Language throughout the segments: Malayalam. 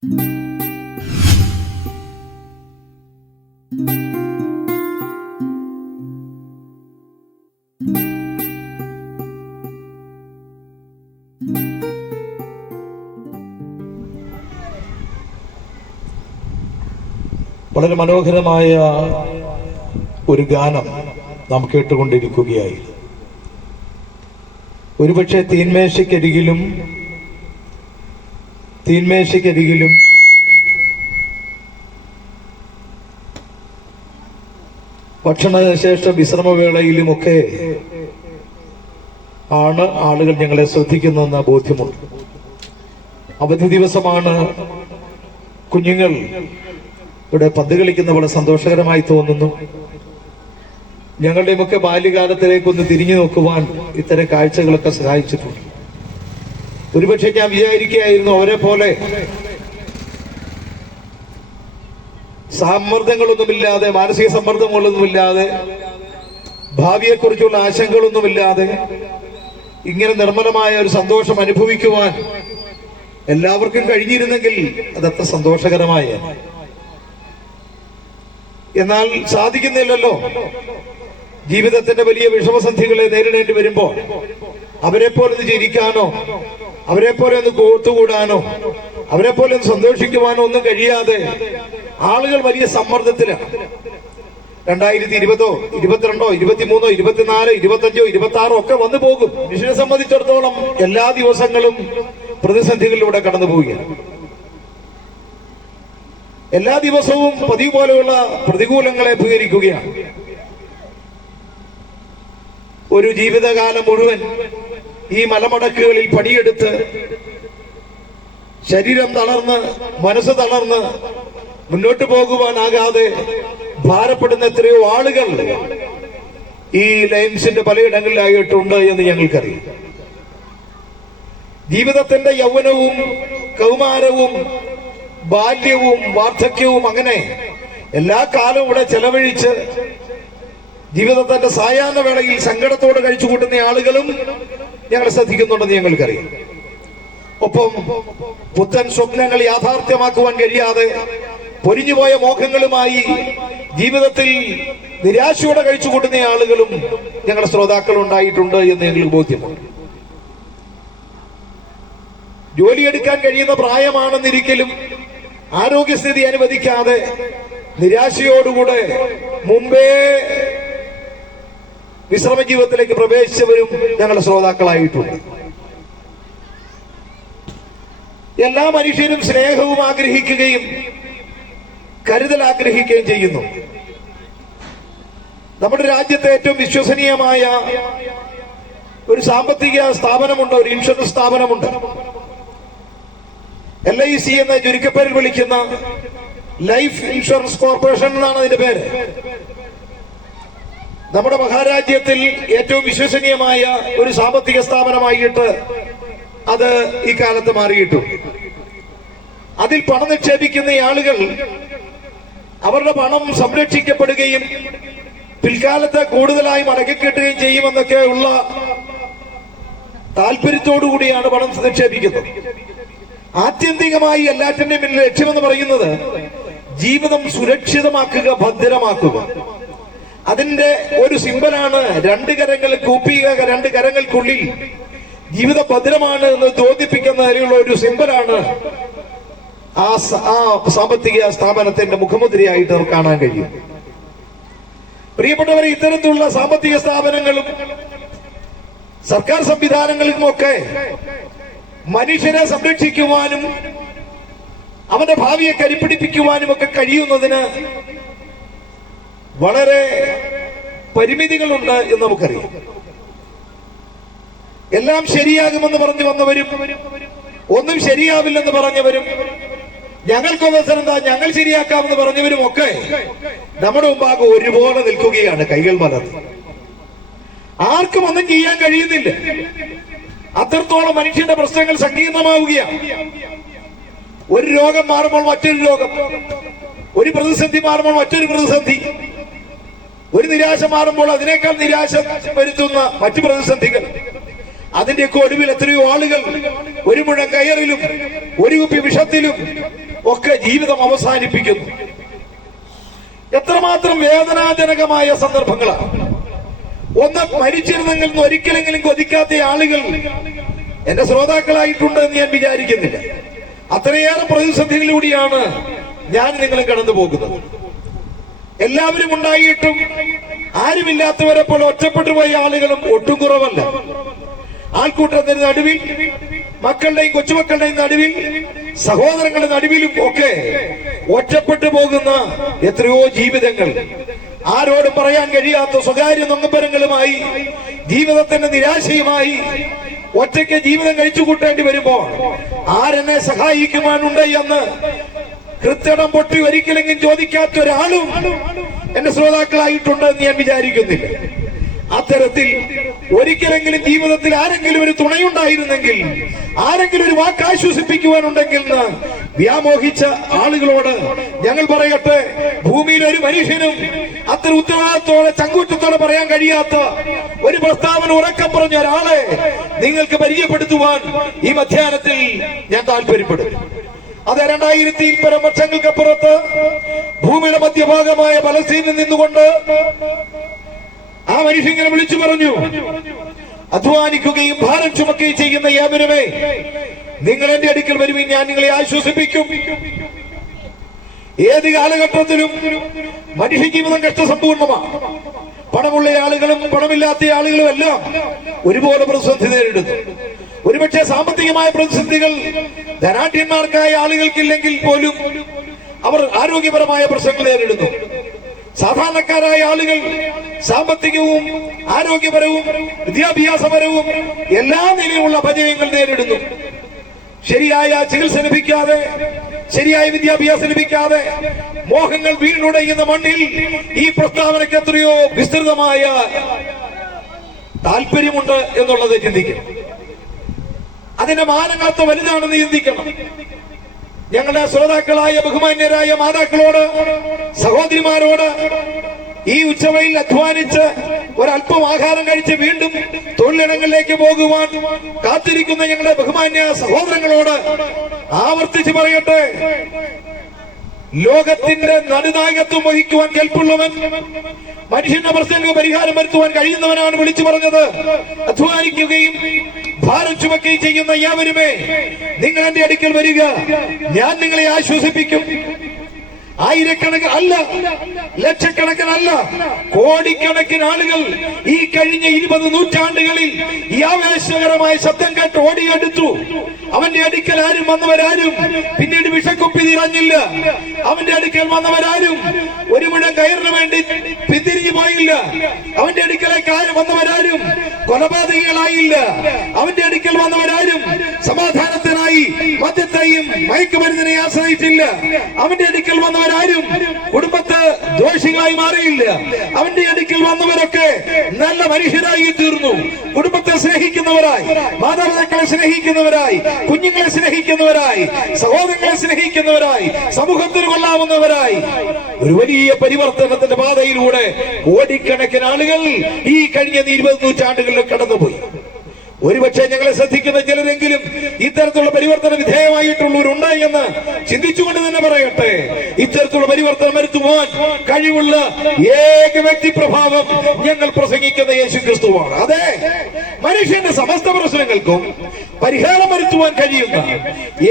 വളരെ മനോഹരമായ ഒരു ഗാനം നാം കേട്ടുകൊണ്ടിരിക്കുകയായി. ഒരുപക്ഷെ തീന്മേശയ്ക്കരികിലും ഭക്ഷണശേഷ വിശ്രമവേളയിലുമൊക്കെ ആണ് ആളുകൾ ഞങ്ങളെ ശ്രദ്ധിക്കുന്നതെന്ന ബോധ്യമുണ്ട്. അവധി ദിവസമാണ്. കുഞ്ഞുങ്ങൾ ഇവിടെ പന്ത് കളിക്കുന്ന വളരെ സന്തോഷകരമായി തോന്നുന്നു. ഞങ്ങളുടെയുമൊക്കെ ബാല്യകാലത്തിലേക്കൊന്ന് തിരിഞ്ഞു നോക്കുവാൻ ഇത്തരം കാഴ്ചകളൊക്കെ സഹായിച്ചിട്ടുണ്ട്. ഒരുപക്ഷെ ഞാൻ വിചാരിക്കുകയായിരുന്നു, അവരെ പോലെ സമ്മർദ്ദങ്ങളൊന്നുമില്ലാതെ, മാനസിക സമ്മർദ്ദങ്ങളൊന്നുമില്ലാതെ, ഭാവിയെക്കുറിച്ചുള്ള ആശങ്കകളൊന്നുമില്ലാതെ ഇങ്ങനെ നിർമ്മലമായ ഒരു സന്തോഷം അനുഭവിക്കുവാൻ എല്ലാവർക്കും കഴിഞ്ഞിരുന്നെങ്കിൽ അതത്ര സന്തോഷകരമായ. എന്നാൽ സാധിക്കുന്നില്ലല്ലോ. ജീവിതത്തിന്റെ വലിയ വിഷമസന്ധികളെ നേരിടേണ്ടി വരുമ്പോൾ അവരെ പോലെ ഒന്ന് ചിരിക്കാനോ, അവരെ പോലെ ഒന്ന് കൂട്ടുകൂടാനോ, അവരെ പോലെ ഒന്ന് സന്തോഷിക്കുവാനോ ഒന്നും കഴിയാതെ ആളുകൾ വലിയ സമ്മർദ്ദത്തിലാണ്. 2020, 22, 23, 24, 25, 26 ഒക്കെ വന്നു പോകും. മനുഷ്യനെ സംബന്ധിച്ചിടത്തോളം എല്ലാ ദിവസങ്ങളും പ്രതിസന്ധികളിലൂടെ കടന്നു പോവുകയാണ്. എല്ലാ ദിവസവും പതിവ് പോലെയുള്ള പ്രതികൂലങ്ങളെ അഭിമുഖീകരിക്കുകയാണ്. ഒരു ജീവിതകാലം മുഴുവൻ ഈ മലമടക്കുകളിൽ പണിയെടുത്ത് ശരീരം തളർന്ന്, മനസ്സ് തളർന്ന് മുന്നോട്ട് പോകുവാനാകാതെ ഭാരപ്പെടുന്ന എത്രയോ ആളുകൾ ഈ ലൈൻസിന്റെ പലയിടങ്ങളിലായിട്ടുണ്ട് എന്ന് ഞങ്ങൾക്കറിയാം. ജീവിതത്തിന്റെ യൗവനവും കൗമാരവും ബാല്യവും വാർദ്ധക്യവും അങ്ങനെ എല്ലാ കാലവും ഇവിടെ ചെലവഴിച്ച് ജീവിതത്തിന്റെ സായാഹ്ന വേളയിൽ സങ്കടത്തോട് കഴിച്ചു കൂട്ടുന്ന ആളുകളും ഞങ്ങളെ ശ്രദ്ധിക്കുന്നുണ്ടെന്ന് ഞങ്ങൾക്കറിയാം. ഒപ്പം പുത്തൻ സ്വപ്നങ്ങൾ യാഥാർത്ഥ്യമാക്കുവാൻ കഴിയാതെ പൊരിഞ്ഞുപോയ മോഹങ്ങളുമായി ജീവിതത്തിൽ നിരാശയോടെ കഴിച്ചു കൂട്ടുന്ന ആളുകളും ഞങ്ങളുടെ ശ്രോതാക്കൾ ഉണ്ടായിട്ടുണ്ട് എന്ന് ഞങ്ങൾക്ക് ബോധ്യമുണ്ട്. ജോലിയെടുക്കാൻ കഴിയുന്ന പ്രായമാണെന്നിരിക്കലും ആരോഗ്യസ്ഥിതി അനുവദിക്കാതെ നിരാശയോടുകൂടെ മുമ്പേ വിശ്രമ ജീവിതത്തിലേക്ക് പ്രവേശിച്ചവരും ഞങ്ങളുടെ ശ്രോതാക്കളായിട്ടുണ്ട്. എല്ലാ മനുഷ്യരും സ്നേഹവും ആഗ്രഹിക്കുകയും കരുതൽ ആഗ്രഹിക്കുകയും ചെയ്യുന്നു. നമ്മുടെ രാജ്യത്തെ ഏറ്റവും വിശ്വസനീയമായ ഒരു സാമ്പത്തിക സ്ഥാപനമുണ്ട്, ഒരു ഇൻഷുറൻസ് സ്ഥാപനമുണ്ട്. LIC എന്ന ചുരുക്കപ്പേരിൽ വിളിക്കുന്ന ലൈഫ് ഇൻഷുറൻസ് കോർപ്പറേഷൻ എന്നാണ് അതിന്റെ പേര്. നമ്മുടെ മഹാരാജ്യത്തിൽ ഏറ്റവും വിശ്വസനീയമായ ഒരു സാമ്പത്തിക സ്ഥാപനമായിട്ട് അത് ഇക്കാലത്ത് മാറിയിട്ടുണ്ട്. അതിൽ പണം നിക്ഷേപിക്കുന്ന ആളുകൾ അവരുടെ പണം സംരക്ഷിക്കപ്പെടുകയും പിൽക്കാലത്ത് കൂടുതലായി മടക്കിക്കിട്ടുകയും ചെയ്യുമെന്നൊക്കെ ഉള്ള താല്പര്യത്തോടുകൂടിയാണ് പണം നിക്ഷേപിക്കുന്നത്. ആത്യന്തികമായി എല്ലാറ്റിന്റെയും പിന്നിൽ ലക്ഷ്യമെന്ന് പറയുന്നത് ജീവിതം സുരക്ഷിതമാക്കുക, ഭദ്രമാക്കുക. അതിന്റെ ഒരു സിമ്പലാണ് രണ്ട് കരങ്ങൾ കൂപ്പിയ, രണ്ട് കരങ്ങൾക്കുള്ളിൽ ജീവിതം ഭദ്രമാണ് എന്ന് തോന്നിപ്പിക്കുന്നതിനുള്ള ഒരു സിമ്പലാണ് ആ സാമ്പത്തിക സ്ഥാപനത്തിന്റെ മുഖമുദ്രയായിട്ട് നമുക്ക് കാണാൻ കഴിയും. പ്രിയപ്പെട്ടവരെ, ഇത്തരത്തിലുള്ള സാമ്പത്തിക സ്ഥാപനങ്ങളും സർക്കാർ സംവിധാനങ്ങളിലുമൊക്കെ മനുഷ്യനെ സംരക്ഷിക്കുവാനും അവന്റെ ഭാവിയെ കരിപ്പിടിപ്പിക്കുവാനും ഒക്കെ കഴിയുന്നതിന് വളരെ പരിമിതികളുണ്ട് എന്ന് നമുക്കറിയാം. എല്ലാം ശരിയാകുമെന്ന് പറഞ്ഞു വന്നവരും ഒന്നും ശരിയാവില്ലെന്ന് പറഞ്ഞവരും ഞങ്ങൾക്ക് അവസരം എന്താ, ഞങ്ങൾ ശരിയാക്കാമെന്ന് പറഞ്ഞവരും ഒക്കെ നമ്മുടെ മുമ്പാകെ ഒരുപോലെ നിൽക്കുകയാണ്, കൈകൾ മലർന്ന്. ആർക്കും ഒന്നും ചെയ്യാൻ കഴിയുന്നില്ല. അത്രത്തോളം മനുഷ്യന്റെ പ്രശ്നങ്ങൾ സങ്കീർണമാവുകയാണ്. ഒരു രോഗം മാറുമ്പോൾ മറ്റൊരു രോഗം, ഒരു പ്രതിസന്ധി മാറുമ്പോൾ മറ്റൊരു പ്രതിസന്ധി, ഒരു നിരാശ മാറുമ്പോൾ അതിനേക്കാൾ നിരാശ വരുത്തുന്ന മറ്റു പ്രതിസന്ധികൾ. അതിന്റെയൊക്കെ ഒടുവിൽ എത്രയോ ആളുകൾ ഒരു മുഴം കയറിലും ഒരു കുപ്പി വിഷത്തിലും ഒക്കെ ജീവിതം അവസാനിപ്പിക്കുന്നു. എത്രമാത്രം വേദനാജനകമായ സന്ദർഭങ്ങളാണ്. ഒന്ന് മരിച്ചിരുന്നെങ്കിൽ ഒരിക്കലെങ്കിലും കൊതിക്കാത്ത ആളുകൾ എന്റെ ശ്രോതാക്കളായിട്ടുണ്ട് എന്ന് ഞാൻ വിചാരിക്കുന്നില്ല. അത്രയേറെ പ്രതിസന്ധികളിലൂടെയാണ് ഞാൻ നിങ്ങളും കടന്നു പോകുന്നത്. എല്ലാവരും ഉണ്ടായിട്ടും ആരുമില്ലാത്തവരെ പോലെ ഒറ്റപ്പെട്ടു പോയ ആളുകളും ഒട്ടും കുറവല്ല. ആൾക്കൂട്ടത്തിന്റെ നടുവിൽ, മക്കളുടെയും കൊച്ചുമക്കളുടെയും നടുവിൽ, സഹോദരങ്ങളുടെ നടുവിലും ഒക്കെ ഒറ്റപ്പെട്ടു പോകുന്ന എത്രയോ ജീവിതങ്ങൾ, ആരോടും പറയാൻ കഴിയാത്ത സ്വകാര്യ നൊമ്പരങ്ങളുമായി, ജീവിതത്തിന്റെ നിരാശയുമായി ഒറ്റയ്ക്ക് ജീവിതം കഴിച്ചു കൂട്ടേണ്ടി വരുമ്പോൾ ആരെന്നെ സഹായിക്കുവാനുണ്ട് എന്ന് കൃത്യടം പൊട്ടി ഒരിക്കലെങ്കിലും ചോദിക്കാത്ത ഒരാളും എന്റെ ശ്രോതാക്കളായിട്ടുണ്ട് എന്ന് ഞാൻ വിചാരിക്കുന്നില്ല. അത്തരത്തിൽ ഒരിക്കലെങ്കിലും ജീവിതത്തിൽ ആരെങ്കിലും ഒരു തുണയുണ്ടായിരുന്നെങ്കിൽ, ആരെങ്കിലും ഒരു വാക്ക് ആശ്വസിപ്പിക്കുവാനുണ്ടെങ്കിൽ എന്ന് വ്യാമോഹിച്ച ആളുകളോട് ഞങ്ങൾ പറയട്ടെ, ഭൂമിയിൽ ഒരു മനുഷ്യനും അത്ര ഉത്തരവാദിത്തോടെ ചങ്കൂറ്റത്തോടെ പറയാൻ കഴിയാത്ത ഒരു പ്രസ്താവന ഉറക്കം പറഞ്ഞ ഒരാളെ നിങ്ങൾക്ക് പരിചയപ്പെടുത്തുവാൻ ഈ മധ്യാഹ്നത്തിൽ ഞാൻ താല്പര്യപ്പെടും. അത് 2000 പരം വർഷങ്ങൾക്കപ്പുറത്ത് ഭൂമിയുടെ മധ്യഭാഗമായ പലസ്തീനിൽ നിന്നുകൊണ്ട് ആ മനുഷ്യങ്ങനെ വിളിച്ചു പറഞ്ഞു, അധ്വാനിക്കുകയും ഭാരം ചുമക്കുകയും ചെയ്യുന്ന യാതൊരുമേ, നിങ്ങൾ എന്റെ അടുക്കൽ വരുവിൻ, ഞാൻ നിങ്ങളെ ആശ്വസിപ്പിക്കും. ഏത് കാലഘട്ടത്തിലും മനുഷ്യജീവിതം കഷ്ടസമ്പൂർണമാണ്. പണമുള്ള ആളുകളും പണമില്ലാത്ത ആളുകളും എല്ലാം ഒരുപോലെ പ്രതിസന്ധി നേരിടുന്നു. ഒരുപക്ഷെ സാമ്പത്തികമായ പ്രതിസന്ധികൾ ധനാഢ്യന്മാർക്കായ ആളുകൾക്കില്ലെങ്കിൽ പോലും അവർ ആരോഗ്യപരമായ പ്രശ്നങ്ങൾ നേരിടുന്നു. സാധാരണക്കാരായ ആളുകൾ സാമ്പത്തികവും ആരോഗ്യപരവും വിദ്യാഭ്യാസപരവും എല്ലാ നിലയിലുള്ള അപജയങ്ങൾ നേരിടുന്നു. ശരിയായ ചികിത്സ ലഭിക്കാതെ, ശരിയായ വിദ്യാഭ്യാസം ലഭിക്കാതെ മോഹങ്ങൾ വീണുടയുന്ന മണ്ണിൽ ഈ പ്രസ്താവനയ്ക്ക് എത്രയോ വിസ്തൃതമായ താല്പര്യമുണ്ട് എന്നുള്ളത് ചിന്തിക്കണം. അതിന്റെ മാനങ്ങളത്ര വലുതാണെന്ന് ചിന്തിക്കണം. ഞങ്ങളുടെ ശ്രോതാക്കളായ ബഹുമാന്യരായ മാതാക്കളോട്, സഹോദരിമാരോട്, ഈ ഉച്ചവയിൽ അധ്വാനിച്ച് ഒരല്പം ആഹാരം കഴിച്ച് വീണ്ടും തൊഴിലിടങ്ങളിലേക്ക് പോകുവാൻ കാത്തിരിക്കുന്ന ഞങ്ങളുടെ ബഹുമാന്യ സഹോദരങ്ങളോട് ആവർത്തിച്ച് പറയട്ടെ, ലോകത്തിന്റെ നടുനായകത്വം വഹിക്കുവാൻ കെൽപ്പുള്ളവൻ, മനുഷ്യന്റെ പ്രശ്നങ്ങൾക്ക് പരിഹാരം വരുത്തുവാൻ കഴിയുന്നവനാണ് വിളിച്ചു പറഞ്ഞത്. അധ്വാനിക്കുകയും ഭാരം ചുമക്കുകയും ചെയ്യുന്ന യാവരുമേ, നിങ്ങൾ എന്റെ അടുക്കൽ വരിക, ഞാൻ നിങ്ങളെ ആശ്വസിപ്പിക്കും. ആയിരക്കണക്കിന് അല്ല, ലക്ഷക്കണക്കിനല്ല, കോടിക്കണക്കിന് ആളുകൾ ഈ കഴിഞ്ഞ 20 നൂറ്റാണ്ടുകളിൽ ഈ ആവേശകരമായ ശബ്ദം കേട്ട് ഓടിയെടുത്തു. അവന്റെ അടുക്കൽ ആരും വന്നവരാരും പിന്നീട് വിഷക്കുപ്പി നിറഞ്ഞില്ല. അവന്റെ അടുക്കൽ വന്നവരാരും ഒരു മുഴം കയറിന് വേണ്ടി പിന്തിരിഞ്ഞു പോയില്ല. അവന്റെ അടുക്കലേക്ക് ആരും വന്നവരാരും കൊലപാതകികളായില്ല. അവന്റെ അടുക്കൽ വന്നവരാരും സമാധാനത്തിനായി മദ്യത്തെയും മയക്കുമരുന്നിനെ ആശ്രയിച്ചില്ല. അവന്റെ അടുക്കൽ വന്നവരാരും കുടുംബത്ത് ദോഷികളായി മാറിയില്ല. അവന്റെ അടുക്കൽ വന്നവരൊക്കെ നല്ല മനുഷ്യരായി തീർന്നു. കുടുംബത്തെ സ്നേഹിക്കുന്നവരായി, മാതാപിതാക്കളെ സ്നേഹിക്കുന്നവരായി, കുഞ്ഞുങ്ങളെ സ്നേഹിക്കുന്നവരായി, സഹോദരങ്ങളെ സ്നേഹിക്കുന്നവരായി, സമൂഹത്തിന് കൊള്ളാവുന്നവരായി ഒരു വലിയ പരിവർത്തനത്തിന്റെ പാതയിലൂടെ കോടിക്കണക്കിന് ആളുകൾ ഈ കഴിഞ്ഞ 20 നൂറ്റാണ്ടുകളിൽ കടന്നുപോയി. ഒരുപക്ഷെ ഞങ്ങളെ ശ്രദ്ധിക്കുന്ന ചിലരെങ്കിലും ഇത്തരത്തിലുള്ള പരിവർത്തന വിധേയമായിട്ടുള്ളവരുണ്ട് എന്ന് ചിന്തിച്ചുകൊണ്ട് തന്നെ പറയട്ടെ, ഇത്തരത്തിലുള്ള പരിവർത്തനം വരുത്തുവാൻ കഴിവുള്ള ഏക വ്യക്തി പ്രഭാവം ഞങ്ങൾ പ്രസംഗിക്കുന്ന യേശു ക്രിസ്തുവാണ്. അതെ, മനുഷ്യന്റെ സമസ്ത പ്രശ്നങ്ങൾക്കും പരിഹാരം വരുത്തുവാൻ കഴിയുന്ന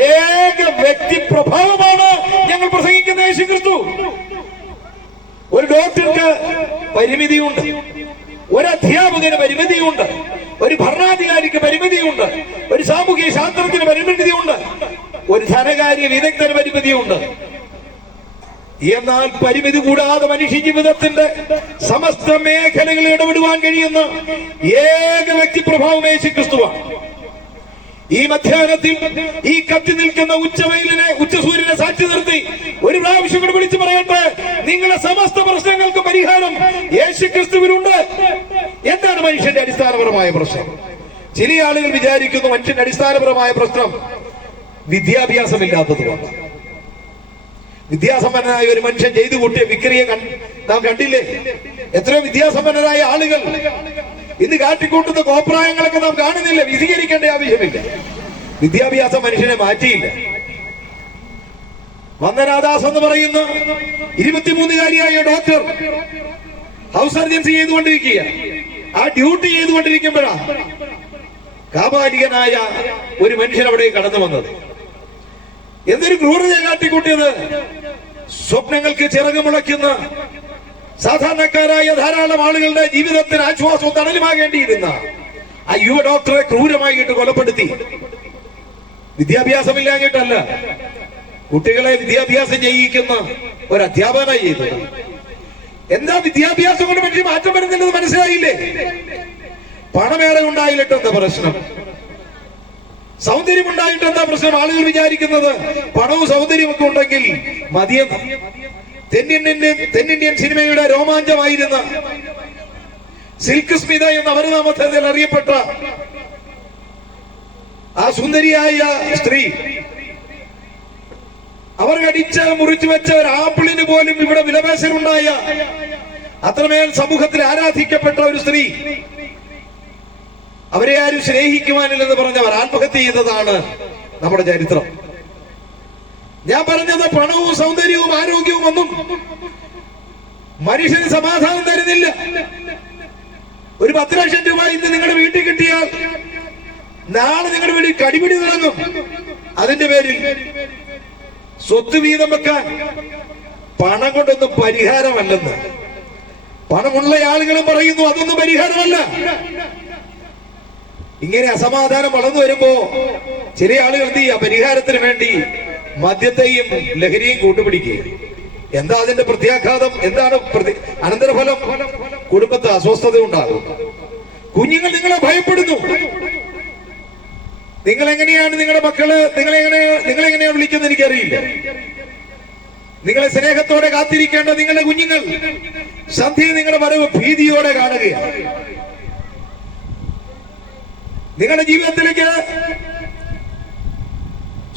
ഏക വ്യക്തി പ്രഭാവമാണ് ഞങ്ങൾ പ്രസംഗിക്കുന്ന യേശു ക്രിസ്തു. ഒരു ഡോക്ടർക്ക് പരിമിതിയുണ്ട്, ഒരു അധ്യാപകന് പരിമിതിയുണ്ട്, ഒരു ഭരണാധികാരിക്ക് പരിമിതിയുണ്ട്, ഒരു സാമൂഹിക ശാസ്ത്രത്തിന് പരിമിതിയുണ്ട്, ഒരു ധനകാര്യ വിദഗ്ധന് പരിമിതിയുണ്ട്. എന്നാൽ പരിമിതി കൂടാതെ മനുഷ്യ ജീവിതത്തിന്റെ സമസ്ത മേഖലകളിൽ ഇടപെടുവാൻ കഴിയുന്ന ഏക വ്യക്തി പ്രഭാവം യേശു ക്രിസ്തുവാണ്. ഈ മധ്യാഹ്നത്തിൽ ഈ കത്തി നിൽക്കുന്ന ഉച്ചവെയിലിനെ, ഉച്ചസൂര്യനെ സാക്ഷി നിർത്തി ഒരു പ്രാവശ്യം കൂടി വിളിച്ചു പറയട്ടെ, നിങ്ങളുടെ സമസ്ത പ്രശ്നങ്ങൾക്ക് പരിഹാരം യേശുക്രിസ്തുവിനുണ്ട്. എന്താണ് മനുഷ്യന്റെ അടിസ്ഥാനപരമായ പ്രശ്നം? ചില ആളുകൾ വിചാരിക്കുന്നു മനുഷ്യന്റെ അടിസ്ഥാനപരമായ പ്രശ്നം വിദ്യാഭ്യാസമില്ലാത്തതുകൊണ്ട്. വിദ്യാസമ്പന്നനായ ഒരു മനുഷ്യൻ ചെയ്തു കൂട്ടിയ വിക്രിയെ നാം കണ്ടില്ലേ? എത്രയോ വിദ്യാസമ്പന്നരായ ആളുകൾ ഇന്ന് കാട്ടിക്കൂട്ടുന്ന കോപ്രായങ്ങളൊക്കെ നാം കാണുന്നില്ല. വിശദീകരിക്കേണ്ട ആവശ്യമില്ല. വിദ്യാഭ്യാസം മനുഷ്യനെ മാറ്റിയില്ല. വന്ദനാദാസ് എന്ന് പറയുന്ന 23-കാരിയായ ഡോക്ടർ ഹൗസ് സർജൻസി ചെയ്തുകൊണ്ടിരിക്കുക. ആ ഡ്യൂട്ടി ചെയ്തുകൊണ്ടിരിക്കുമ്പോഴാണ് കാപാലികനായ ഒരു മനുഷ്യൻ അവിടെ കടന്നു വന്നത്. എന്തൊരു ക്രൂരത കാട്ടിക്കൂട്ടിയത്! സ്വപ്നങ്ങൾക്ക് ചിറകുമുളയ്ക്കുന്ന സാധാരണക്കാരായ ധാരാളം ആളുകളുടെ ജീവിതത്തിന് ആശ്വാസവും തണലുമാകേണ്ടിയിരുന്ന ആ യുവ ഡോക്ടറെ ക്രൂരമായിട്ട് കൊലപ്പെടുത്തി. വിദ്യാഭ്യാസമില്ലാഞ്ഞിട്ടല്ല, കുട്ടികളെ വിദ്യാഭ്യാസം ചെയ്യിക്കുന്ന ഒരു അധ്യാപകനായി ചെയ്തത്. എന്താ വിദ്യാഭ്യാസം കൊണ്ട് മനുഷ്യ മാറ്റം വരുന്നില്ലെന്ന് മനസ്സിലായില്ലേ? പണമേറെ ഉണ്ടായില്ലിട്ട് എന്താ പ്രശ്നം? സൗന്ദര്യം ഉണ്ടായിട്ട് എന്താ പ്രശ്നം? ആളുകൾ വിചാരിക്കുന്നത് പണവും സൗന്ദര്യവും ഒക്കെ ഉണ്ടെങ്കിൽ മതിയെന്ന്. തെന്നിന്ത്യൻ സിനിമയുടെ രോമാഞ്ചമായിരുന്ന സിൽക്ക് സ്മിത എന്ന അപരനാമത്തിൽ അറിയപ്പെട്ട ആ സുന്ദരിയായ സ്ത്രീ, അവർ കടിച്ച് മുറിച്ചു വെച്ച ഒരു ആപ്പിളിന് പോലും ഇവിടെ വിലപേശലുണ്ടായ അത്രമേൽ സമൂഹത്തിൽ ആരാധിക്കപ്പെട്ട ഒരു സ്ത്രീ, അവരെ ആരും സ്നേഹിക്കുവാനില്ലെന്ന് പറഞ്ഞവർ ആത്മഹത്യ ചെയ്തതാണ് നമ്മുടെ ചരിത്രം. ഞാൻ പറഞ്ഞത് പണവും സൗന്ദര്യവും ആരോഗ്യവും ഒന്നും മനുഷ്യന് സമാധാനം തരുന്നില്ല. ഒരു 10 ലക്ഷം രൂപ ഇന്ന് നിങ്ങളുടെ വീട്ടിൽ കിട്ടിയാൽ നാളെ നിങ്ങളുടെ വീട്ടിൽ കടിപിടി തുടങ്ങും. അതിന്റെ പേരിൽ സ്വത്ത് വീതം വെക്കാൻ പണം കൊണ്ടൊന്നും പരിഹാരമല്ലെന്ന് പണമുള്ള ആളുകളും പറയുന്നു. അതൊന്നും പരിഹാരമല്ല. ഇങ്ങനെ അസമാധാനം വളർന്നു വരുമ്പോ ചില ആളുകൾ എന്ത് ചെയ്യുക? പരിഹാരത്തിന് വേണ്ടി മദ്യത്തെയും ലഹരിയും കൂട്ടുപിടിക്കുക. എന്താ അതിന്റെ പ്രത്യാഘാതം? എന്താണ് അനന്തരഫലം? കുടുംബത്തെ അസ്വസ്ഥത ഉണ്ടാകും. കുഞ്ഞുങ്ങൾ നിങ്ങളെ ഭയപ്പെടുന്നു. നിങ്ങളെങ്ങനെയാണ് നിങ്ങളുടെ മക്കള് നിങ്ങളെങ്ങനെയാണ് വിളിക്കുന്നത് എനിക്കറിയില്ല. നിങ്ങളെ സ്നേഹത്തോടെ കാത്തിരിക്കേണ്ട നിങ്ങളുടെ കുഞ്ഞുങ്ങൾ സന്ധ്യയിൽ നിങ്ങളുടെ വരവ് ഭീതിയോടെ കാണുകയാണ്. നിങ്ങളുടെ ജീവിതത്തിലേക്ക്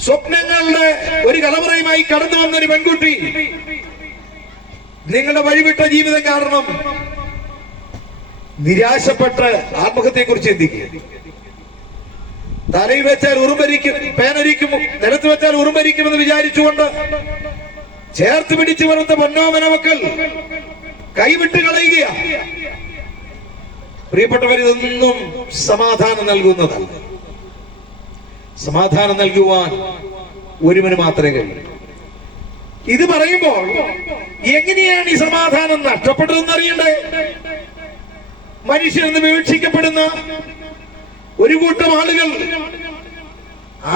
സ്വപ്നങ്ങളുടെ ഒരു കലവറയുമായി കടന്നു വന്ന ഒരു പെൺകുട്ടി നിങ്ങളുടെ വഴിവിട്ട ജീവിതം കാരണം നിരാശപ്പെട്ട് ആത്മഹത്യയെ കുറിച്ച് ചിന്തിക്കുക. തലയിൽ വെച്ചാൽ ഉറുമ്പരിക്കും, പേനരിക്കും, നിലത്ത് വെച്ചാൽ ഉറുമ്പരിക്കുമെന്ന് വിചാരിച്ചുകൊണ്ട് ചേർത്ത് പിടിച്ചു വരുന്ന പൊന്നോമന മക്കൾ കൈവിട്ട് കളയുക. പ്രിയപ്പെട്ടവർ, ഇതൊന്നും സമാധാനം നൽകുന്നതല്ല. സമാധാനം നൽകുവാൻ ഒരുവന് മാത്രമേ കഴിയൂ. ഇത് പറയുമ്പോൾ എങ്ങനെയാണ് ഈ സമാധാനം നഷ്ടപ്പെട്ടതെന്ന് അറിയണ്ടേ? മനുഷ്യരെന്ന് വിവക്ഷിക്കപ്പെടുന്ന ഒരു കൂട്ടം ആളുകൾ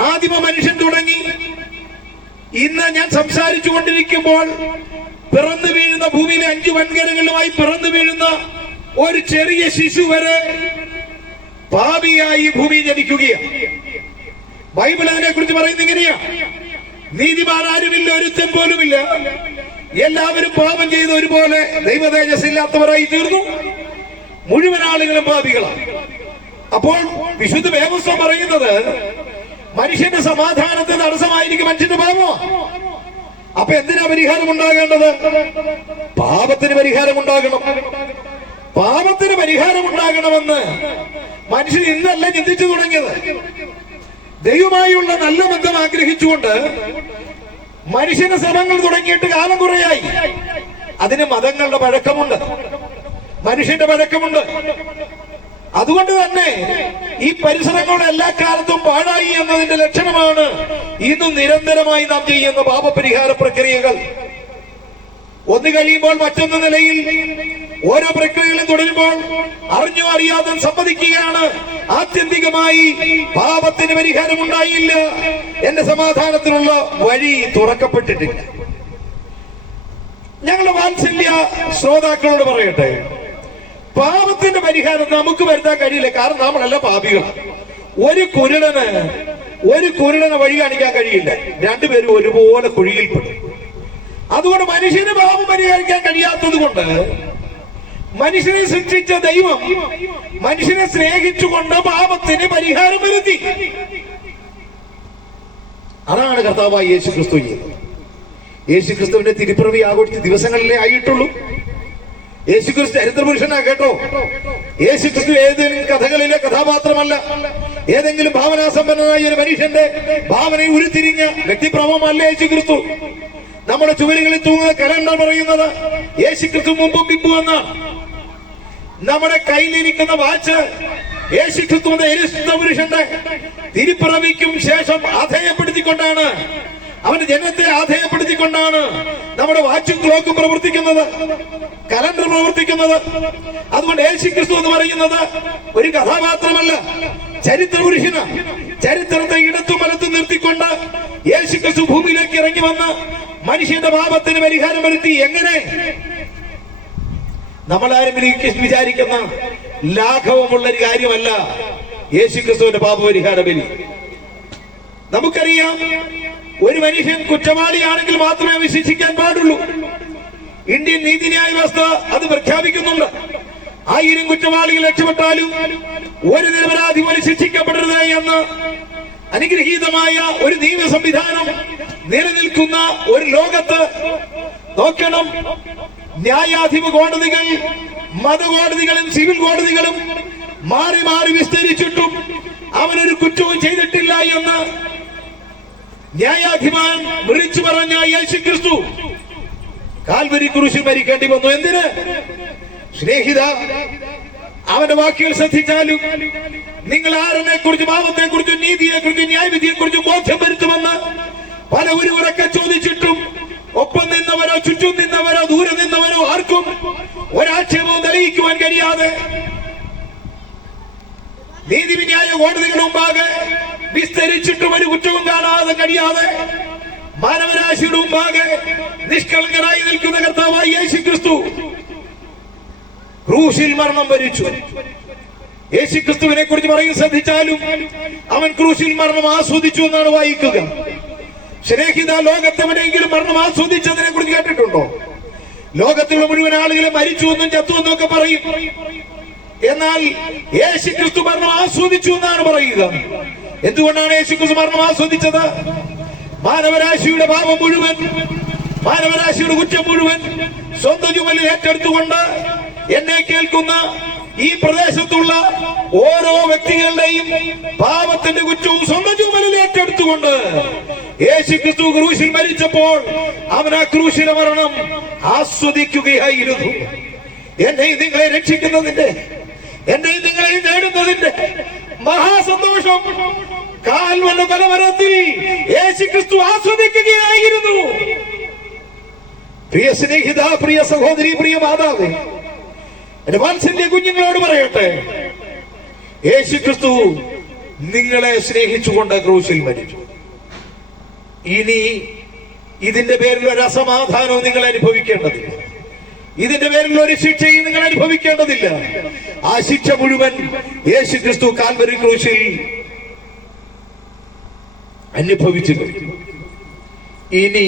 ആദിമ മനുഷ്യൻ തുടങ്ങി ഇന്ന് ഞാൻ സംസാരിച്ചു കൊണ്ടിരിക്കുമ്പോൾ പിറന്നു വീഴുന്ന ഭൂമിയിലെ 5 വൻകരങ്ങളുമായി പിറന്നു വീഴുന്ന ഒരു ചെറിയ ശിശു വരെ പാപിയായി ഭൂമി ജനിക്കുകയാണ്. ബൈബിൾ അതിനെ കുറിച്ച് പറയുന്നത് ഇങ്ങനെയാ: നീതിമാൻ ആരുമില്ല, ഒരുത്തൻ പോലുമില്ല, എല്ലാവരും പാപം ചെയ്ത് ഒരുപോലെ ദൈവ തേജസ് ഇല്ലാത്തവരായി തീർന്നു, മുഴുവൻ ആളുകളും പാപികളാണ്. അപ്പോൾ വിശുദ്ധ വേദപുസ്തകം പറയുന്നത് മനുഷ്യന്റെ സമാധാനത്തിന് തടസ്സമായിരിക്കും മനുഷ്യന്റെ പാപമോ? അപ്പൊ എന്തിനാ പരിഹാരം ഉണ്ടാകേണ്ടത്? പാപത്തിന് പരിഹാരം ഉണ്ടാകണം. പാപത്തിന് പരിഹാരം ഉണ്ടാകണമെന്ന് മനുഷ്യൻ ഇന്നല്ല ചിന്തിച്ചു തുടങ്ങിയത്. ദൈവമായുള്ള നല്ല ബന്ധം ആഗ്രഹിച്ചുകൊണ്ട് മനുഷ്യന്റെ ശ്രമങ്ങൾ തുടങ്ങിയിട്ട് കാലം കുറയായി. അതിന് മതങ്ങളുടെ പഴക്കമുണ്ട്, മനുഷ്യന്റെ പഴക്കമുണ്ട്. അതുകൊണ്ട് തന്നെ ഈ പരിസരങ്ങളുടെ എല്ലാ കാലത്തും പാഴായി എന്നതിന്റെ ലക്ഷണമാണ് ഇന്നും നിരന്തരമായി നാം ചെയ്യുന്ന പാപപരിഹാര പ്രക്രിയകൾ. ഒന്ന് കഴിയുമ്പോൾ മറ്റൊന്ന് നിലയിൽ ഓരോ പ്രക്രിയകളും തുടരുമ്പോൾ അറിഞ്ഞോ അറിയാതെ സമ്മതിക്കുകയാണ്, ആത്യന്തികമായി പാപത്തിന് പരിഹാരം ഉണ്ടായില്ല, എന്റെ സമാധാനത്തിനുള്ള വഴി തുറക്കപ്പെട്ടിട്ടില്ല. ഞങ്ങളുടെ വാത്സല്യ ശ്രോതാക്കളോട് പറയട്ടെ, പാപത്തിന്റെ പരിഹാരം നമുക്ക് വരുത്താൻ കഴിയില്ല. കാരണം നമ്മളല്ല പാപികളാണ്. ഒരു കുരുടന് വഴി കാണിക്കാൻ കഴിയില്ല. രണ്ടുപേരും ഒരുപോലെ കുഴിയിൽപ്പെടും. അതുകൊണ്ട് മനുഷ്യന് പാപം പരിഹരിക്കാൻ കഴിയാത്തത് കൊണ്ട് മനുഷ്യനെ സൃഷ്ടിച്ച ദൈവം മനുഷ്യനെ സ്നേഹിച്ചുകൊണ്ട് പാപത്തിന് പരിഹാരം വരുത്തി. അതാണ് കർത്താവായ യേശു ക്രിസ്തു ചെയ്തത്. യേശു ക്രിസ്തുവിന്റെ തിരുപ്പിറവി ആഘോഷിച്ച ദിവസങ്ങളിലേ ആയിട്ടുള്ളൂ. യേശു ക്രിസ്തു ചരിത്രപുരുഷനാ, കേട്ടോ. യേശു ക്രിസ്തു ഏതെങ്കിലും കഥകളിലെ കഥാപാത്രമല്ല, ഏതെങ്കിലും ഭാവനാസമ്പന്നനായ ഒരു മനുഷ്യന്റെ ഭാവനയെ ഉരുത്തിരിഞ്ഞ വ്യക്തിപ്രഭമല്ല യേശു ക്രിസ്തു. നമ്മുടെ ചുവരുകളിൽ തൂങ്ങുന്ന കലണ്ടർ പറയുന്നത് യേശുക്രിസ്തു മുമ്പും പിമ്പും എന്നാണ്. നമ്മുടെ കയ്യിലിരിക്കുന്ന വാച്ച് യേശുക്രിസ്തുവിന്റെ പുരുഷന്റെ തിരുപ്പിറവിക്കും ശേഷം ആധേയപ്പെടുത്തിക്കൊണ്ടാണ്, അവന്റെ ജനത്തെ ആധേയപ്പെടുത്തിക്കൊണ്ടാണ് നമ്മുടെ വാച്ചും ക്ലോക്കും പ്രവർത്തിക്കുന്നത്, കലണ്ടർ പ്രവർത്തിക്കുന്നത്. അതുകൊണ്ട് യേശുക്രിസ്തു എന്ന് പറയുന്നത് ഒരു കഥാപാത്രമല്ല, ചരിത്ര പുരുഷന്. ചരിത്രത്തെ ഇടത്തും വലത്തും നിർത്തിക്കൊണ്ട് യേശുക്രിസ്തു ഭൂമിയിലേക്ക് ഇറങ്ങി വന്ന് മനുഷ്യന്റെ പാപത്തിന് പരിഹാരം വരുത്തി. എങ്ങനെ? നമ്മളാരും വിചാരിക്കുന്ന ലാഘവമുള്ള ഒരു കാര്യമല്ല യേശുക്രിസ്തുവിന്റെ പാപപരിഹാര ബലി. നമുക്കറിയാം, ഒരു മനുഷ്യൻ കുറ്റവാളിയാണെങ്കിൽ മാത്രമേ വിശ്വസിക്കാൻ പാടുള്ളൂ. ഇന്ത്യൻ നീതിന്യായ വ്യവസ്ഥ അത് പ്രഖ്യാപിക്കുന്നുണ്ട്. 1000 കുറ്റവാളികൾ രക്ഷപ്പെട്ടാലും ഒരു നിരപരാധി പോലും ശിക്ഷിക്കപ്പെടരുത് എന്ന് അനുഗ്രഹീതമായ ഒരു നിയമ സംവിധാനം നിലനിൽക്കുന്ന ഒരു ലോകത്ത് നോക്കണം, ന്യായാധിപ കോടതികൾ, മതകോടതികളും സിവിൽ കോടതികളും മാറി മാറി വിസ്തരിച്ചിട്ടും അവനൊരു കുറ്റവും ചെയ്തിട്ടില്ല എന്ന് ന്യായാധിപൻ വിളിച്ചു പറഞ്ഞ യേശുക്രിസ്തു കാൽവരി ക്രൂശിൽ മരിക്കേണ്ടി വന്നു. എന്തിന്? സ്നേഹിത, അവന്റെ വാക്കുകൾ ശ്രദ്ധിച്ചാലും നിങ്ങൾ ആരനെ കുറിച്ചും പാപത്തെ കുറിച്ചും നീതിയെ കുറിച്ചും ന്യായവിധിയെ കുറിച്ചും ബോധ്യം വരുത്തുമെന്ന് പല ഉറക്കെ ചോദിച്ചിട്ടും ഒപ്പം നിന്നവരോ ചുറ്റും നിന്നവരോ ദൂരെ നിന്നവരോ ആർക്കും ഒരാക്ഷേപവും തെളിയിക്കുവാൻ കഴിയാതെ നീതിന്യായ കോടതികളുടെ മുമ്പാകെ വിസ്തരിച്ചിട്ടും ഒരു കുറ്റവും കാണാതെ കഴിയാതെ മാനവരാശിയുടെ മുമ്പാകെ നിഷ്കളങ്കനായി നിൽക്കുന്ന കർത്താവായ യേശുക്രിസ്തു ക്രൂശിൽ മരണം വരിച്ചു. യേശുക്രിസ്തുവിനെ കുറിച്ച് പറയും ശ്രദ്ധിച്ചാലും അവൻ ക്രൂശിൽ മരണം ആസ്വദിച്ചു എന്നാണ് വായിക്കുക. സ്നേഹിത, ലോകത്തെവിടെയെങ്കിലും മരണം ആസ്വദിച്ചതിനെ കുറിച്ച് കേട്ടിട്ടുണ്ടോ? ലോകത്തിലുള്ള മുഴുവൻ ആളുകളെ മരിച്ചു എന്നും ചത്തു എന്നും ഒക്കെ പറയും. എന്നാൽ യേശുക്രിസ്തു മരണം ആസ്വദിച്ചു എന്നാണ് പറയുക. എന്തുകൊണ്ടാണ് യേശുക്രിസ്തു മരണം ആസ്വദിച്ചത്? മാനവരാശിയുടെ പാപം മുഴുവൻ, മാനവരാശിയുടെ കുറ്റം മുഴുവൻ സ്വന്തം ചുമലിൽ ഏറ്റെടുത്തുകൊണ്ട് എന്നെ കേൾക്കുന്ന ഈ പ്രദേശത്തുള്ള ഓരോ വ്യക്തികളുടെയും പാപത്തിന്റെ കുറ്റവും സ്വന്തം ചുമലിൽ ഏറ്റെടുത്തുകൊണ്ട് യേശുക്രിസ്തു ക്രൂശിൽ മരിച്ചപ്പോൾ അവൻ ആ ക്രൂശിലെ മരണം ആസ്വദിക്കുകയായിരുന്നു. എന്നെയും നിങ്ങളെ രക്ഷിക്കുന്നതിന്റെ, എന്നെയും നിങ്ങളെയും നേടുന്നതിന്റെ മഹാസന്തോഷം കാൽവന്റെ കലവരത്തിൽ യേശുക്രിസ്തു ആസ്വദിക്കുകയായിരുന്നു. പ്രിയ സ്നേഹിത, പ്രിയ സഹോദരി, പ്രിയ മാതാവേ, എന്റെ വാത്സല്യ കുഞ്ഞുങ്ങളോട് പറയട്ടെ, യേശുക്രിസ്തു നിങ്ങളെ സ്നേഹിച്ചുകൊണ്ട് ക്രൂശിൽ മരിച്ചു. ഇനി ഇതിന്റെ പേരിൽ ഒരു അസമാധാനവും നിങ്ങൾ അനുഭവിക്കേണ്ടതില്ല. ഇതിന്റെ പേരിൽ ഒരു ശിക്ഷയും നിങ്ങൾ അനുഭവിക്കേണ്ടതില്ല. ആ ശിക്ഷ മുഴുവൻ യേശുക്രിസ്തു കാൽവരി ക്രൂശിൽ അനുഭവിച്ചു കഴിഞ്ഞു. ഇനി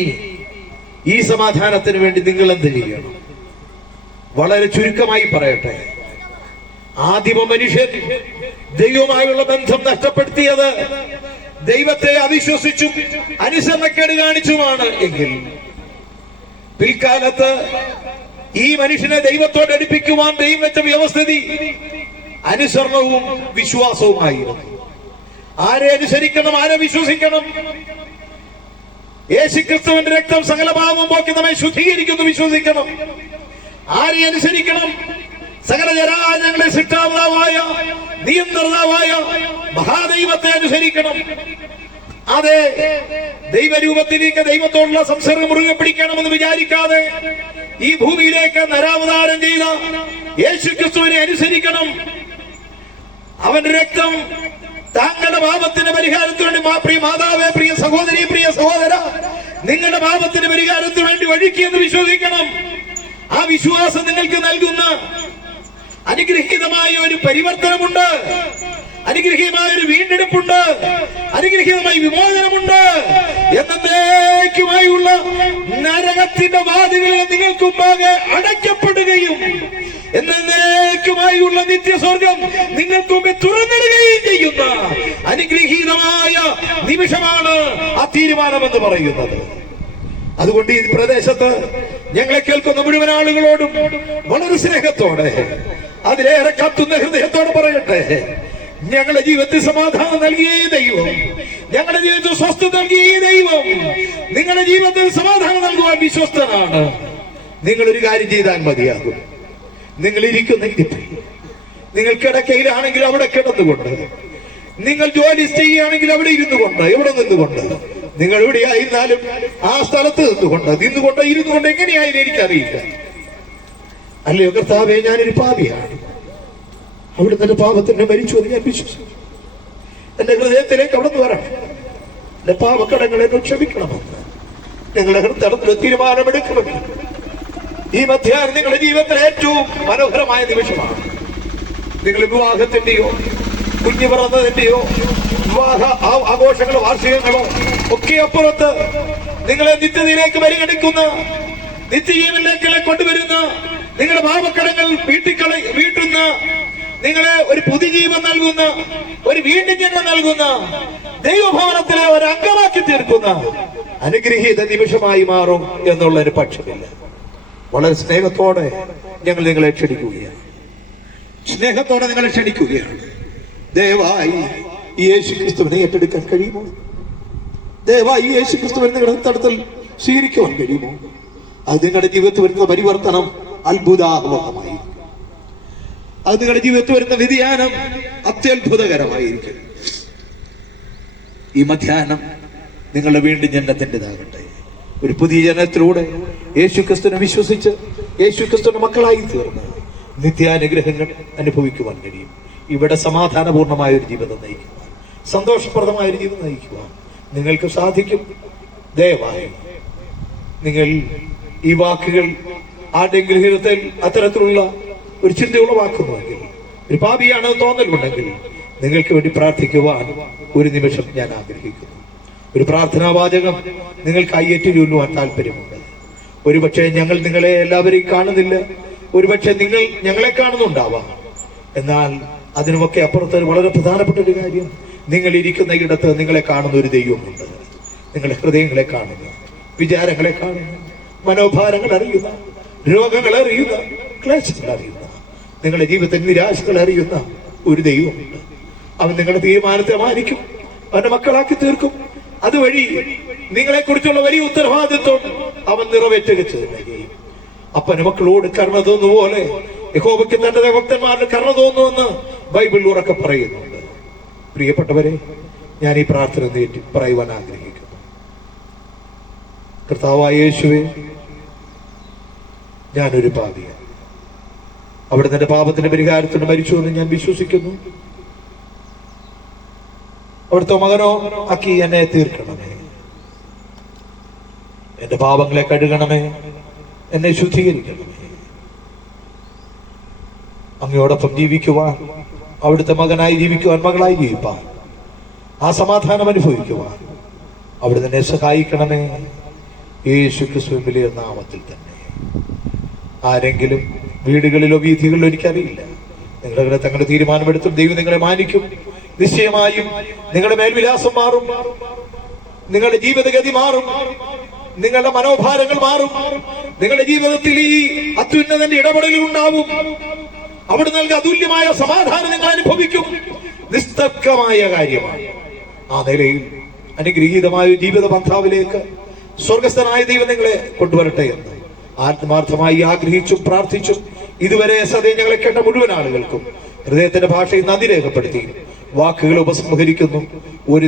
ഈ സമാധാനത്തിന് വേണ്ടി നിങ്ങൾ എന്ത് ചെയ്യണം? വളരെ ചുരുക്കമായി പറയട്ടെ, ആദിമ മനുഷ്യൻ ദൈവവുമായുള്ള ബന്ധം നഷ്ടപ്പെടുത്തിയത് ദൈവത്തെ അവിശ്വസിച്ചും അനുസരണക്കേട് കാണിച്ചുമാണ്. എങ്കിൽ പിൽക്കാലത്ത് ഈ മനുഷ്യനെ ദൈവത്തോട് അടുപ്പിക്കുവാൻ ദൈവം വെച്ച വ്യവസ്ഥിതി അനുസരണവും വിശ്വാസവുമായിരുന്നു. ആരെ അനുസരിക്കണം, ആരെ വിശ്വസിക്കണം? യേശുക്രിസ്തുവിന്റെ രക്തം സകല പാപവും പോക്കി നമ്മെ ശുദ്ധീകരിക്കുന്നു, വിശ്വസിക്കണം. ആരെ അനുസരിക്കണം? സകല ജരാജങ്ങളെ സൃഷ്ടാതാവായ നിയന്ത്രതാവായ മഹാദൈവത്തെ അനുസരിക്കണം. അതെ, ദൈവരൂപത്തിലേക്ക് ദൈവത്തോടുള്ള സംസർഗം മുറുകെ പിടിക്കണമെന്ന് വിചാരിക്കാതെ ഈ ഭൂമിയിലേക്ക് നരാവതാരം ചെയ്ത യേശുക്രിസ്തുവിനെ അനുസരിക്കണം. അവന്റെ രക്തം താങ്കളുടെ പാപത്തിന്റെ പരിഹാരത്തിന് വേണ്ടി, പ്രിയ മാതാവേ, പ്രിയ സഹോദരി, പ്രിയ സഹോദര, നിങ്ങളുടെ പാപത്തിന്റെ പരിഹാരത്തിന് വേണ്ടി ഒഴുക്കിയെന്ന് വിശ്വസിക്കണം. ആ വിശ്വാസം നിങ്ങൾക്ക് നൽകുന്ന അനുഗ്രഹീതമായ ഒരു പരിവർത്തനമുണ്ട്, അനുഗ്രഹീയമായ ഒരു വീണ്ടെടുപ്പുണ്ട്, അനുഗ്രഹീതമായ വിമോചനമുണ്ട്. എന്നേക്കുമായുള്ള നരകത്തിന്റെ വാതിലുകൾ നിങ്ങൾക്ക് മുമ്പാകെ അടയ്ക്കപ്പെടുകയും എന്നേക്കുമായുള്ള നിത്യസ്വർഗം നിങ്ങൾക്ക് മുമ്പേ തുറന്നിടുകയും ചെയ്യുന്ന അനുഗ്രഹീതമായ നിമിഷമാണ് ആ തീരുമാനമെന്ന് പറയുന്നത്. അതുകൊണ്ട് ഈ പ്രദേശത്ത് ഞങ്ങളെ കേൾക്കുന്ന മുഴുവൻ ആളുകളോടും വളരെ സ്നേഹത്തോടെ, അതിലേറെ കത്തുന്ന ഹൃദയത്തോടെ പറയട്ടെ, ഞങ്ങളുടെ ജീവിതത്തിൽ സമാധാനം നൽകിയേ ദൈവം ഞങ്ങളുടെ ജീവിതത്തിൽ സ്വസ്ഥത നൽകിയ ഈ ദൈവം നിങ്ങളുടെ ജീവിതത്തിൽ സമാധാനം നൽകുവാൻ വിശ്വസ്തനാണ്. നിങ്ങളൊരു കാര്യം ചെയ്താൽ മതിയാകും. നിങ്ങൾ ഇരിക്കുന്ന ഇരിപ്പിൽ, നിങ്ങൾ കിടക്കയിലാണെങ്കിൽ അവിടെ കിടന്നുകൊണ്ട്, നിങ്ങൾ ജോലി ചെയ്യുകയാണെങ്കിൽ അവിടെ ഇരുന്നു കൊണ്ട്, എവിടെ നിന്നുകൊണ്ട്, നിങ്ങൾ എവിടെയായിരുന്നാലും ആ സ്ഥലത്ത് നിന്നുകൊണ്ട് ഇരുന്നുകൊണ്ട് എങ്ങനെയായാലും എനിക്കറിയില്ല. അല്ലയോ കർത്താവേ, ഞാനൊരു പാപിയാണ്, അവിടുന്ന് എന്റെ പാപത്തിന് മരിച്ചു എന്ന് ഞാൻ വിശ്വസിക്കുന്നു. എന്റെ ഹൃദയത്തിലേക്ക് അവിടെ നിന്ന് വരണം. എന്റെ പാപക്കടങ്ങളെ ക്ഷമിക്കണമെന്ന് നിങ്ങളുടെ ഹൃദയത്തിൽ തീരുമാനമെടുക്കുമെന്ന് ഈ മധ്യാഹ്നം നിങ്ങളുടെ ജീവിതത്തിലെ ഏറ്റവും മനോഹരമായ നിമിഷമാണ്. നിങ്ങൾ വിവാഹത്തിന്റെയോ കുഞ്ഞു പിറന്നതിന്റെയോ വിവാഹ ആഘോഷങ്ങളോ വാർഷികങ്ങളോ ഒക്കെ അപ്പുറത്ത് നിങ്ങളെ നിത്യതയിലേക്ക് പരിഗണിക്കുന്ന, നിത്യജീവനിലേക്ക് കൊണ്ടുവരുന്ന, നിങ്ങളുടെ പാപക്കടങ്ങൾ വീട്ടുന്ന, നിങ്ങളെ ഒരു പുതുജീവൻ നൽകുന്ന, ഒരു വീണ്ടും ജന്മം നൽകുന്ന, ദൈവഭവനത്തിലെ ഒരു അംഗമാക്കി തീർക്കുന്ന അനുഗ്രഹീത നിമിഷമായി മാറും എന്നുള്ളൊരു പക്ഷമില്ല. വളരെ സ്നേഹത്തോടെ ഞങ്ങൾ നിങ്ങളെ ക്ഷണിക്കുകയാണ്. സ്നേഹത്തോടെ നിങ്ങളെ ക്ഷണിക്കുകയാണ്. ദയവായി യേശു ക്രിസ്തുവിനെ ഏറ്റെടുക്കാൻ കഴിയുമോ? ദയവായി യേശു ക്രിസ്തുവിനെ നിങ്ങളുടെ തടത്തിൽ സ്വീകരിക്കുവാൻ കഴിയുമോ? അത് നിങ്ങളുടെ ജീവിതത്തിൽ വരുന്ന പരിവർത്തനം അത്ഭുതാത്മകമായി, അത് നിങ്ങളുടെ ജീവിതത്തിൽ വരുന്ന വ്യതിയാനം അത്യത്ഭുതകരമായിരിക്കും. ഈ മധ്യാഹ്നം നിങ്ങളുടെ വീണ്ടും ജനനത്തിൻ്റെതാകട്ടെ. ഒരു പുതിയ ജനനത്തിലൂടെ യേശു ക്രിസ്തുവിനെ വിശ്വസിച്ച് യേശു ക്രിസ്തുവിന്റെ മക്കളായി തീർന്ന് നിത്യാനുഗ്രഹങ്ങൾ അനുഭവിക്കുവാൻ കഴിയും. ഇവിടെ സമാധാനപൂർണമായ ഒരു ജീവിതം നയിക്കുവാൻ, സന്തോഷപ്രദമായ ഒരു ജീവിതം നയിക്കുവാൻ നിങ്ങൾക്ക് സാധിക്കും. ദയവായി നിങ്ങൾ ഈ വാക്കുകൾ ആരുടെങ്കിലും ഹൃദയത്തിൽ അത്തരത്തിലുള്ള ഒരു ചിന്ത ഉളവാക്കുന്നുവെങ്കിൽ, ഒരു പാപിയാണെന്ന് തോന്നലുണ്ടെങ്കിൽ, നിങ്ങൾക്ക് വേണ്ടി പ്രാർത്ഥിക്കുവാൻ ഒരു നിമിഷം ഞാൻ ആഗ്രഹിക്കുന്നു. ഒരു പ്രാർത്ഥനാ വാചകം നിങ്ങൾക്ക് കയ്യേറ്റി ചൊല്ലുവാൻ താല്പര്യമുണ്ട്. ഒരുപക്ഷെ ഞങ്ങൾ നിങ്ങളെ എല്ലാവരെയും കാണുന്നില്ല, ഒരുപക്ഷെ നിങ്ങൾ ഞങ്ങളെ കാണുന്നുണ്ടാവാം. എന്നാൽ അതിനുമൊക്കെ അപ്പുറത്ത് വളരെ പ്രധാനപ്പെട്ട ഒരു കാര്യം, നിങ്ങൾ ഇരിക്കുന്ന ഇടത്ത് നിങ്ങളെ കാണുന്ന ഒരു ദൈവമുണ്ട്. നിങ്ങളുടെ ഹൃദയങ്ങളെ കാണുന്നു, വിചാരങ്ങളെ കാണുന്നു, മനോഭാരങ്ങൾ അറിയുന്ന, രോഗങ്ങൾ അറിയുന്ന, ക്ലേശങ്ങൾ അറിയുന്ന, നിങ്ങളുടെ ജീവിതത്തിൽ നിരാശകൾ അറിയുന്ന ഒരു ദൈവമുണ്ട്. അവൻ നിങ്ങളുടെ തീരുമാനത്തെ മാനിക്കും, അവന്റെ മക്കളാക്കി തീർക്കും. അതുവഴി നിങ്ങളെ കുറിച്ചുള്ള വലിയ ഉത്തരവാദിത്വം അവൻ നിറവേറ്റുക ചെയ്യും. അപ്പന് മക്കളോട് കരുണ തോന്നുപോലെ യഹോവയ്ക്ക് തന്റെ ഭക്തന്മാരുടെ കരുണ തോന്നുമെന്ന് ബൈബിൾ ഉറക്കെ പറയുന്നുണ്ട്. പ്രിയപ്പെട്ടവരെ, ഞാൻ ഈ പ്രാർത്ഥന പറയുവാൻ ആഗ്രഹിക്കുന്നു. കർത്താവായ യേശുവേ, ഞാനൊരു പാപിയാണ്. അവിടെ തന്റെ പാപത്തിന്റെ പരിഹാരത്തിന് മരിച്ചു എന്ന് ഞാൻ വിശ്വസിക്കുന്നു. അവിടുത്തെ മകനോ ആക്കി എന്നെ തീർക്കണമേ, എന്റെ പാപങ്ങളെ കഴുകണമേ, എന്നെ ശുദ്ധീകരിക്കണമേ. അങ്ങയോടൊപ്പം ജീവിക്കുവാൻ, അവിടുത്തെ മകനായി ജീവിക്കുവാൻ, മകളായി ജീവിപ്പാൻ, ആ സമാധാനം അനുഭവിക്കുവാൻ അവിടുന്ന് എന്നെ സഹായിക്കണമേ. യേശു ക്രിസ്തുവിൻ വലിയ നാമത്തിൽ തന്നെ. ആരെങ്കിലും വീടുകളിലോ വീഥികളിലോ എനിക്കറിയില്ല, നിങ്ങളുടെ തങ്ങളുടെ തീരുമാനമെടുത്തും ദൈവം നിങ്ങളെ മാനിക്കും. നിശ്ചയമായും നിങ്ങളുടെ മേൽവിലാസം മാറും, നിങ്ങളുടെ ജീവിതഗതി മാറും, നിങ്ങളുടെ മനോഭാരങ്ങൾ മാറും. നിങ്ങളുടെ ജീവിതത്തിൽ ഈ അത്യുന്നതന്റെ ഇടപെടലുകൾ ഉണ്ടാവും. അവിടെ നൽകിയ അതുല്യമായ സമാധാനം നിങ്ങൾ അനുഭവിക്കും. നിസ്തർക്കമായ കാര്യമാണ്. ആ നിലയിൽ അനുഗ്രഹീതമായ ജീവിത പന്ഥാവിലേക്ക് സ്വർഗസ്ഥനായ ദൈവം നിങ്ങളെ കൊണ്ടുവരട്ടെ എന്ന് ആത്മാർത്ഥമായി ആഗ്രഹിച്ചും പ്രാർത്ഥിച്ചും ഇതുവരെ സദയം ഞങ്ങളെ കേട്ട മുഴുവൻ ആളുകൾക്കും ഹൃദയത്തിന്റെ ഭാഷയിൽ നന്ദി രേഖപ്പെടുത്തി വാക്കുകൾ ഉപസംഹരിക്കുന്നു. ഒരു